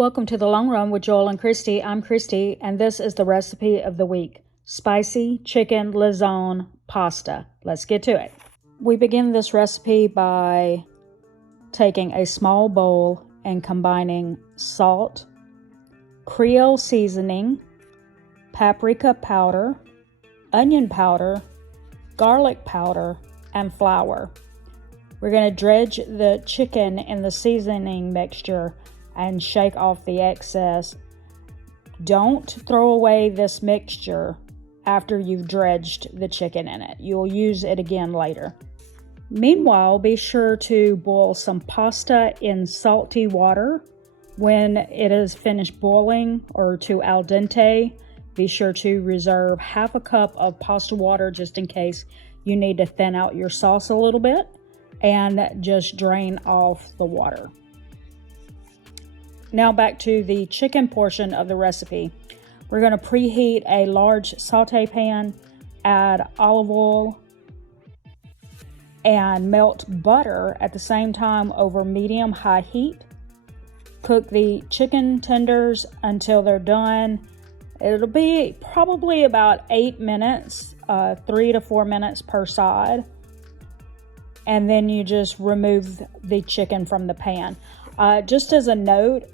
Welcome to the Long Run with Joel and Christy. I'm Christy, and this is the recipe of the week. Spicy chicken lasagne pasta. Let's get to it. We begin this recipe by taking a small bowl and combining salt, Creole seasoning, paprika powder, onion powder, garlic powder, and flour. We're going to dredge the chicken in the seasoning mixture and shake off the excess. Don't throw away this mixture after you've dredged the chicken in it. You'll use it again later. Meanwhile, be sure to boil some pasta in salty water. When it is finished boiling or to al dente, be sure to reserve half a cup of pasta water just in case you need to thin out your sauce a little bit, and just drain off the water. Now back to the chicken portion of the recipe. We're going to preheat a large saute pan, add olive oil, and melt butter at the same time over medium-high heat. Cook the chicken tenders until they're done. It'll be probably about 8 minutes, 3 to 4 minutes per side. And then you just remove the chicken from the pan. Just as a note,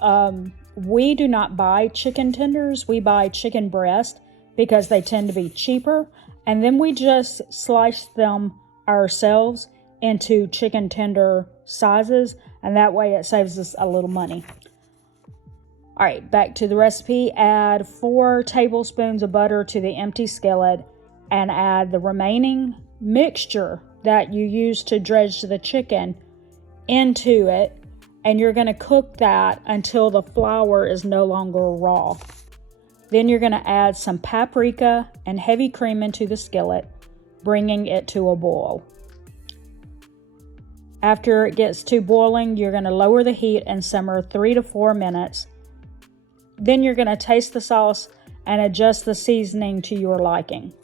we do not buy chicken tenders. We buy chicken breast because they tend to be cheaper. And then we just slice them ourselves into chicken tender sizes. And that way it saves us a little money. All right, back to the recipe. Add 4 tablespoons of butter to the empty skillet and add the remaining mixture that you used to dredge the chicken into it. And you're going to cook that until the flour is no longer raw. Then you're going to add some paprika and heavy cream into the skillet, bringing it to a boil. After it gets to boiling, you're going to lower the heat and simmer 3 to 4 minutes. Then you're going to taste the sauce and adjust the seasoning to your liking.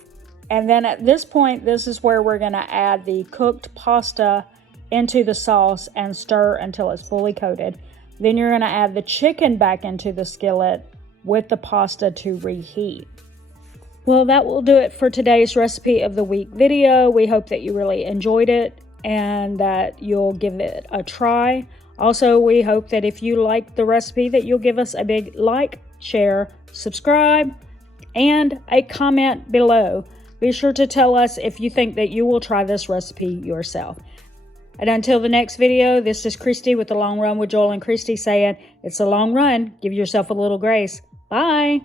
And then at this point, this is where we're going to add the cooked pasta into the sauce and stir until it's fully coated. Then you're going to add the chicken back into the skillet with the pasta to reheat. Well, that will do it for today's recipe of the week video. We hope that you really enjoyed it and that you'll give it a try. Also, we hope that if you like the recipe that you'll give us a big like, share, subscribe, and a comment below. Be sure to tell us if you think that you will try this recipe yourself. And until the next video, this is Christy with The Long Run with Joel and Christy saying, it's a long run. Give yourself a little grace. Bye.